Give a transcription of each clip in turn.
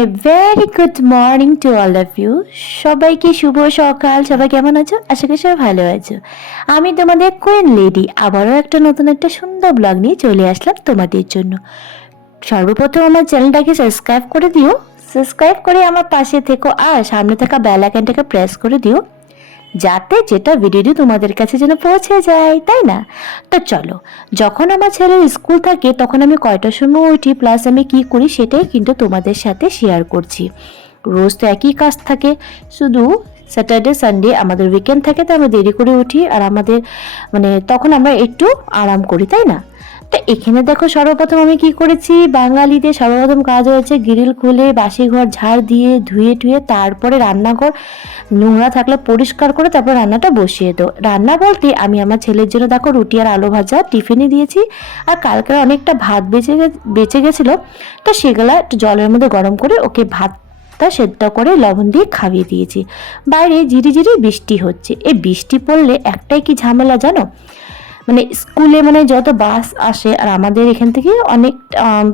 A very good morning to all of you. সবাইকে শুভ সকাল। সবাই কেমন আছো? আশা করি সবাই ভালো আছো। আমি তোমাদের কুইন লেডি আবারও একটা নতুন একটা সুন্দর ব্লগ নিয়ে চলে আসলাম তোমাদের জন্য। সর্বপ্রথম আমার চ্যানেলটাকে সাবস্ক্রাইব করে দিও, সাবস্ক্রাইব করে আমার পাশে থেকো আর সামনে থাকা বেল আইকনটাকে প্রেস করে দিও, যাতে যেটা ভিডিওটি তোমাদের কাছে যেন পৌঁছে যায়, তাই না? তো চলো, যখন আমার ছেলের স্কুল থাকে তখন আমি কয়টার সময় উঠি প্লাস আমি কি করি সেটাই কিন্তু তোমাদের সাথে শেয়ার করছি। রোজ তো একই কাজ থাকে, শুধু স্যাটারডে সানডে আমাদের উইকেন্ড থাকে তো আমরা দেরি করে উঠি আর আমাদের তখন আমরা একটু আরাম করি, তাই না? তো এখানে দেখো সর্বপ্রথম আমি কি করেছি, বাঙালিদের সর্বপ্রথম কাজ হয়েছে গ্রিল খুলে বাসি ঘর ঝাড় দিয়ে ধুয়ে টুয়ে তারপরে রান্নাঘর নোংরা থাকলে পরিষ্কার করে তারপর রান্নাটা বসিয়ে দাও। রান্না বলতে আমি আমার ছেলের জন্য দেখো রুটি আর আলু ভাজা টিফিনে দিয়েছি, আর কালকের অনেকটা ভাত বেঁচে গেছিলো, তো সেগুলা একটু জলের মধ্যে গরম করে ওকে ভাতটা সেদ্ধ করে লবণ দিয়ে খাইয়ে দিয়েছি। বাইরে ঝিরিঝিরি বৃষ্টি হচ্ছে, এই বৃষ্টি পড়লে একটাই কি ঝামেলা জানো, স্কুলে যত বাস আসে আর আমাদের এখান থেকে অনেক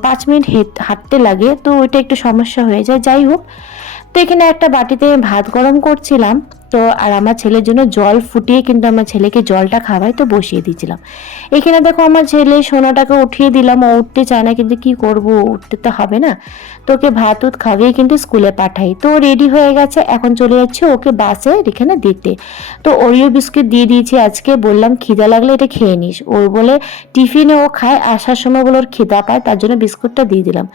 5 মিনিট হাঁটতে লাগে, তো ওইটা একটু সমস্যা হয়ে যায়। যাই হোক, তো এখানে একটা বাটিতে ভাত গরম করছিলাম, তো আর আমার ছেলের জন্য জল ফুটিয়ে কিন্তু আমার ছেলেকে জলটা খাওয়াই তো বসিয়ে দিয়েছিলাম। এখানে দেখো আমার ছেলে সোনাটাকে উঠিয়ে দিলাম, ও উঠতে চায় না, কিন্তু কি করব, উঠতে তো হবে না। তো ওকে ভাত উত খাওয়িয়ে কিন্তু স্কুলে পাঠাই, তো রেডি হয়ে গেছে, এখন চলে যাচ্ছে ওকে বাসে এখানে দিতে। তো ওরিও বিস্কুট দিয়ে দিয়েছি, আজকে বললাম খিদা লাগলে এটা খেয়ে নিস, ওর বলে টিফিনে ও খায়, আসার সময় বলে ওর খিদা পায়, তার জন্য বিস্কুটটা দিয়ে দিলাম।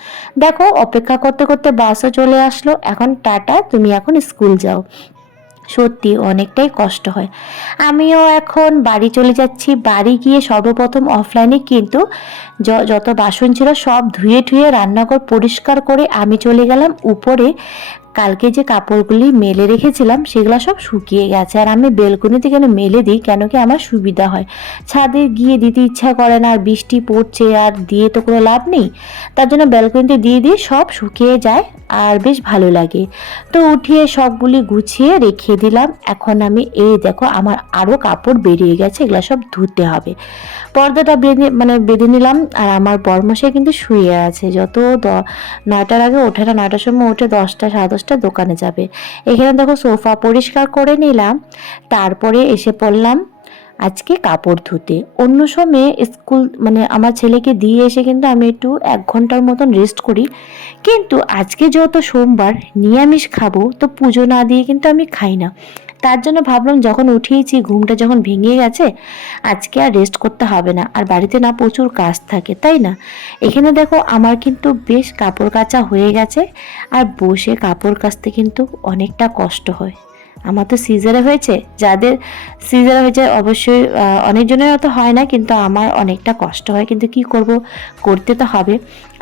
দেখো অপেক্ষা করতে করতে বাসও চলে আসলো, এখন টাটা, তুমি এখন স্কুল যাও। সত্যি অনেকটাই কষ্ট হয়। আমিও এখন বাড়ি চলে যাচ্ছি, বাড়ি গিয়ে সর্বপ্রথম অফলাইনে কিন্তু যত বাসন ছিল সব ধুয়ে ঠুয়ে রান্নাঘর পরিষ্কার করে আমি চলে গেলাম উপরে। কালকে যে কাপড়গুলি মেলে রেখেছিলাম সেগুলো সব শুকিয়ে গেছে, আর আমি বেলকনিতে কেন মেলে দিই, কেন কি আমার সুবিধা হয়, ছাদে গিয়ে দিতে ইচ্ছা করে না, আর বৃষ্টি পড়ছে আর দিয়ে তো কোনো লাভ নেই, তার জন্য ব্যালকনিতে দিয়ে দিয়ে সব শুকিয়ে যায় আর বেশ ভালো লাগে। তো উঠিয়ে সবগুলি গুছিয়ে রেখে দিলাম। এখন আমি এই দেখো আমার আরও কাপড় বেরিয়ে গেছে, এগুলো সব ধুতে হবে। পর্দাটা বেঁধে নিলাম, আর আমার বরমশাই কিন্তু শুয়ে আছে, যত 9টার আগে ওঠে না, 9টার সময় উঠে 10টা 10:30 দোকানে যাবে। এখানে দেখো সোফা পরিষ্কার করে নিলাম, তারপরে এসে পড়লাম আজকে কাপড় ধুতে। অন্য সময় স্কুল আমার ছেলেকে দিয়ে এসে কিন্তু আমি একটু 1 ঘন্টার মতন রেস্ট করি, কিন্তু আজকে যত সোমবার নিরামিষ খাবো, তো পুজো না দিয়ে কিন্তু আমি খাই না। তার জন্য ভাবলাম যখন উঠিয়েছি, ঘুমটা যখন ভেঙে গেছে, আজকে আর রেস্ট করতে হবে না, আর বাড়িতে না প্রচুর কাজ থাকে, তাই না? এখানে দেখো আমার কিন্তু বেশ কাপড় কাচা হয়ে গেছে, আর বসে কাপড় কাচতে কিন্তু অনেকটা কষ্ট হয়। আমার তো সিজারে হয়েছে, যাদের সিজারে হয়েছে অবশ্যই অনেকজনের হয়তো হয় না, কিন্তু আমার অনেকটা কষ্ট হয়, কিন্তু কি করব, করতে তো হবে।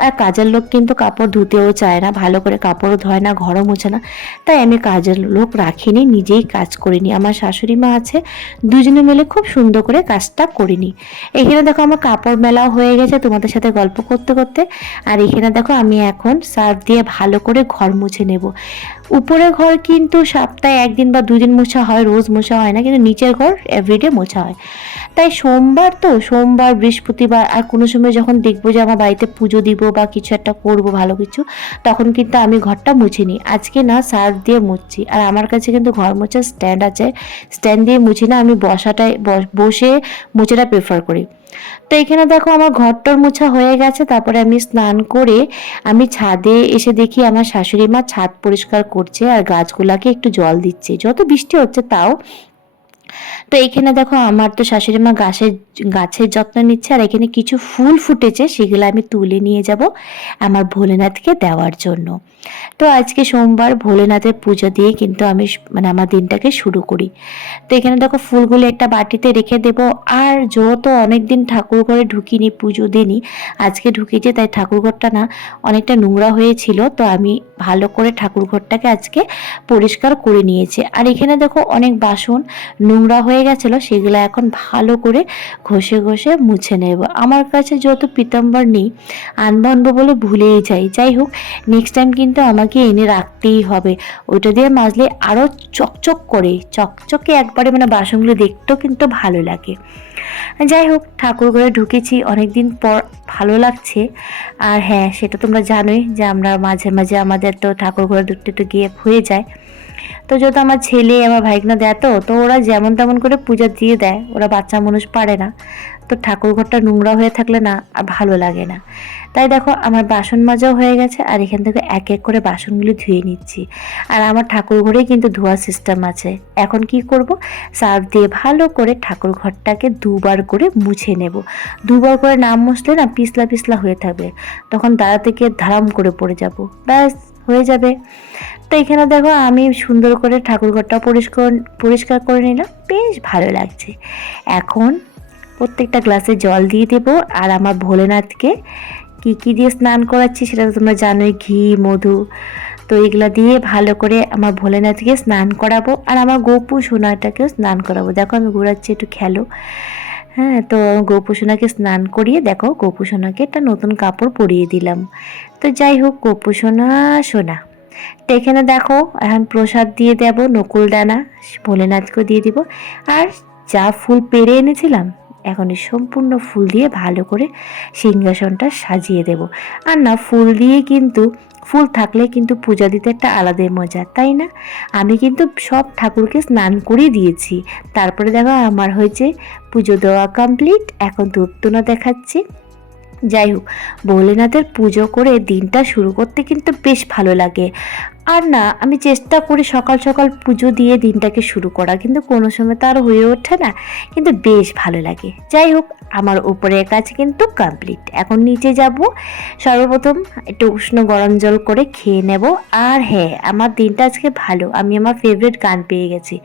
আর কাজের লোক কিন্তু কাপড় ধুতেও চায় না, ভালো করে কাপড়ও ধয় না, ঘরও মুছে না, তাই আমি কাজের লোক রাখিনি, নিজেই কাজ করিনি। আমার শাশুড়ি মা আছে, দুজনে মিলে খুব সুন্দর করে কাজটা করিনি। এখানে দেখো আমার কাপড় মেলাও হয়ে গেছে তোমাদের সাথে গল্প করতে করতে। আর এখানে দেখো আমি এখন সার্ফ দিয়ে ভালো করে ঘর মুছে নেব। উপরে ঘর কিন্তু সপ্তাহে 1 দিন বা 2 দিন মোছা হয়, রোজ মোছা হয় না, কিন্তু নিচের ঘর এভরিডে মোছা হয়। তাই সোমবার বৃহস্পতিবার আর কোনো সময় যখন দেখবো যে আমার বাড়িতে পুজো দিব বা কিছু একটা করব ভালো কিছু, তখন কিন্তু আমি ঘরটা মুছে নিই। আজকে না সার্ফ দিয়ে মুছছি, আর আমার কাছে কিন্তু ঘর মোছার স্ট্যান্ড আছে, স্ট্যান্ড দিয়ে মুছি না, আমি বসে মুছাটা প্রেফার করি। তো এখানে দেখো আমার ঘরটার মোছা হয়ে গেছে, তারপরে আমি স্নান করে আমি ছাদে এসে দেখি আমার শাশুড়ি মা ছাদ পরিষ্কার করছে আর গাছগুলাকে একটু জল দিচ্ছে, যত বৃষ্টি হচ্ছে তাও। তো এখানে দেখো আমার তো শাশুড়ি মা গাছের যত্ন নিচ্ছে, আর এখানে কিছু ফুল ফুটেছে, সেগুলো আমি তুলে নিয়ে যাব আমার ভোলেনাথকে দেওয়ার জন্য। তো আজকে সোমবার, ভোলেনাথের পুজো দিয়ে কিন্তু আমি আমার দিনটাকে শুরু করি। তো এখানে দেখো ফুলগুলি একটা বাটিতে রেখে দেব। আর যেহেতু অনেকদিন ঠাকুর ঘরে ঢুকিনি, পুজো দিইনি, আজকে ঢুকেছি, তাই ঠাকুর ঘরটা না অনেকটা নোংরা হয়েছিল, তো আমি ভালো করে ঠাকুর ঘরটাকে আজকে পরিষ্কার করে নিয়েছি। আর এখানে দেখো অনেক বাসন নোংরা হয়ে গেছিলো সেগুলো এখন ভালো করে ঘষে ঘষে মুছে নেব। আমার কাছে যত পিতাম্বর নেই, আনবো বলে ভুলেই যাই। যাই হোক, নেক্সট টাইম কিন্তু আমাকে এনে রাখতেই হবে। ওইটা দিয়ে মাজলে আরও চকচক করে, চকচকে একবারে মানে বাসনগুলো দেখতেও কিন্তু ভালো লাগে। যাই হোক, ঠাকুর ঘরে ঢুকেছি অনেকদিন পর, ভালো লাগছে। আর হ্যাঁ, সেটা তোমরা জানোই যে আমরা মাঝে মাঝে আমাদের তো ঠাকুর ঘরে ঢুকতে একটু গিয়ে হয়ে যায়। তো যেহেতু আমার ছেলে আমার ভাইগনা দেয়, তো ওরা যেমন তেমন করে পূজা দিয়ে দেয়, ওরা বাচ্চা মানুষ পারে না। তো ঠাকুর ঘরটা নোংরা হয়ে থাকলে না আর ভালো লাগে না। তাই দেখো, আমার বাসন মাজাও হয়ে গেছে, আর এখান থেকে এক এক করে বাসনগুলো ধুয়ে নিচ্ছি। আর আমার ঠাকুর ঘরেই কিন্তু ধোয়া সিস্টেম আছে। এখন কি করব, সার্ফ দিয়ে ভালো করে ঠাকুর ঘরটাকে দুবার করে মুছে নেব। দুবার করে না মুছলে না পিছলা পিছলা হয়ে থাকবে, তখন দাঁড়া থেকে ধারাম করে পড়ে যাব, ব্যাস হয়ে যাবে। তো এখানে দেখো, আমি সুন্দর করে ঠাকুর ঘরটা পরিষ্কার করে নিলাম, বেশ ভালো লাগছে। এখন প্রত্যেকটা গ্লাসে জল দিয়ে দেবো। আর আমার ভোলেনাথকে কি দিয়ে স্নান করাচ্ছি সেটা তো তোমরা জানোই, ঘি, মধু। তো এগুলা দিয়ে ভালো করে আমার ভোলেনাথকে স্নান করাবো, আর আমার গোপু সোনাটাকেও স্নান করাবো। দেখো আমি ঘোরাচ্ছি, একটু খেলো। হ্যাঁ, তো গোপু সোনাকে স্নান করিয়ে দেখো গোপু সোনাকে একটা নতুন কাপড় পরিয়ে দিলাম। তো যাই হোক, গোপু সোনা সোনা। তো এখানে দেখো, এখন প্রসাদ দিয়ে দেব, নকুল দানা ভোলেনাথকেও দিয়ে দিব। আর যা ফুল পেরে এনেছিলাম, এখন এই সম্পূর্ণ ফুল দিয়ে ভালো করে সিংহাসনটা সাজিয়ে দেব। আর না, ফুল থাকলে কিন্তু পূজা দিতে একটা আলাদাই মজা, তাই না? আমি কিন্তু সব ঠাকুরকে স্নান করিয়ে দিয়েছি। তারপরে দেখো আমার হয়েছে পুজো দেওয়া কমপ্লিট। এখন ধূপধুনা দেখাচ্ছি। যাই হোক, ভোলেনাথের পুজো করে দিনটা শুরু করতে কিন্তু বেশ ভালো লাগে। আর না, আমি চেষ্টা করি সকাল সকাল পুজো দিয়ে দিনটাকে শুরু করা, কিন্তু কোনো সময় তো আর হয়ে ওঠে না, কিন্তু বেশ ভালো লাগে। যাই হোক, আমার উপরের কাজ কিন্তু কমপ্লিট। এখন নিচে যাব, সর্বপ্রথম একটু উষ্ণ গরম জল করে খেয়ে নেব। আর হ্যাঁ, আমার দিনটা আজকে ভালো, আমি আমার ফেভারিট গান পেয়ে গেছি।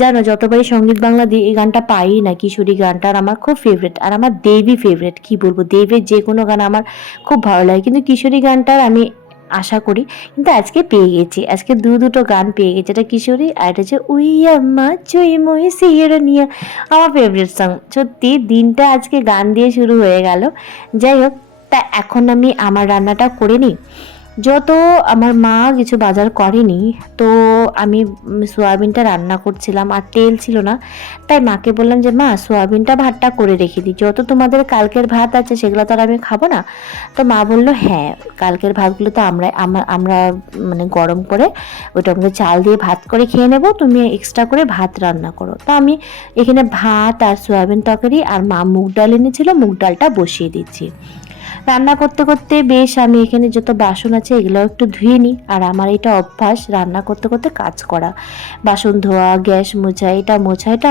জানো, যতবারই সঙ্গীত বাংলা দিই এই গানটা পাই না, কিশোরী গানটা, আর আমার খুব ফেভারিট। আর আমার দেবী ফেভারিট, কি বলবো, দেবের যে কোনো গান আমার খুব ভালো লাগে, কিন্তু কিশোরী গানটার আমি আশা করি, কিন্তু আজকে পেয়ে গেছি। আজকে দুটো গান পেয়ে গেছি, এটা কিশোরী আর এটা হচ্ছে উই আম্মা চুই মুই সিরনিয়া, আমার ফেভারিট সং। সত্যি দিনটা আজকে গান দিয়ে শুরু হয়ে গেল। যাই হোক, তা এখন আমি আমার রান্নাটা করে নিই। যত আমার মা কিছু বাজার করেনি, তো আমি সোয়াবিনটা রান্না করছিলাম, আর তেল ছিল না। তাই মাকে বললাম যে মা, সোয়াবিনটা ভাতটা করে রেখে দিই, যত তোমাদের কালকের ভাত আছে সেগুলো তো আর আমি খাবো না। তো মা বললো হ্যাঁ, কালকের ভাতগুলো তো আমরা মানে গরম করে ওটা আমাকে চাল দিয়ে ভাত করে খেয়ে নেবো, তুমি এক্সট্রা করে ভাত রান্না করো। তো আমি এখানে ভাত আর সোয়াবিন তরকারি, আর মা মুগ ডাল এনেছিল, মুগ ডালটা বসিয়ে দিচ্ছি। রান্না করতে করতে বেশ আমি এখানে যত বাসন আছে এগুলো একটু ধুয়ে নিই। আর আমার এটা অভ্যাস, রান্না করতে করতে কাজ করা, বাসন ধোয়া, গ্যাস মোছা, এটা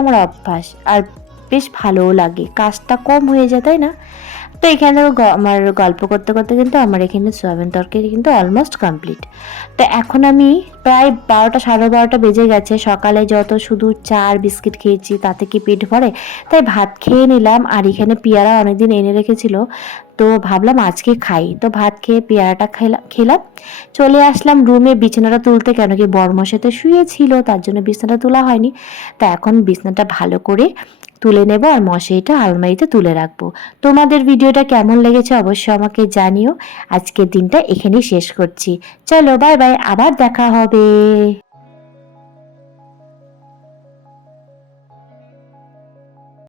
আমার অভ্যাস। আর বেশ ভালোও লাগে, কাজটা কম হয়ে যায়, তাই না? তো এখানে আমার গল্প করতে করতে কিন্তু আমার এখানে সয়াবিন তরকারি কিন্তু অলমোস্ট কমপ্লিট। তো এখন আমি প্রায় 12টা 12:30 বেজে গেছে। সকালে যত শুধু চা আর বিস্কিট খেয়েছি, তাতে কি পেট ভরে? তাই ভাত খেয়ে নিলাম। আর এখানে পেয়ারা অনেকদিন এনে রেখেছিল, তো ভাবলাম আজকে খাই। তো ভাত খেয়ে পেয়ারাটা খেলাম, চলে আসলাম রুমে বিছানাটা তুলতে, কেন কি বরমশাইতে শুয়েছিল, তার জন্য বিছানাটা তোলা হয়নি। তা এখন বিছানাটা ভালো করে তুলে নেব, আর মশারিটা আলমারিতে তুলে রাখবো। তোমাদের ভিডিওটা কেমন লেগেছে অবশ্যই আমাকে জানিও। আজকের দিনটা এখানেই শেষ করছি। চলো, বাই বাই, আবার দেখা হবে।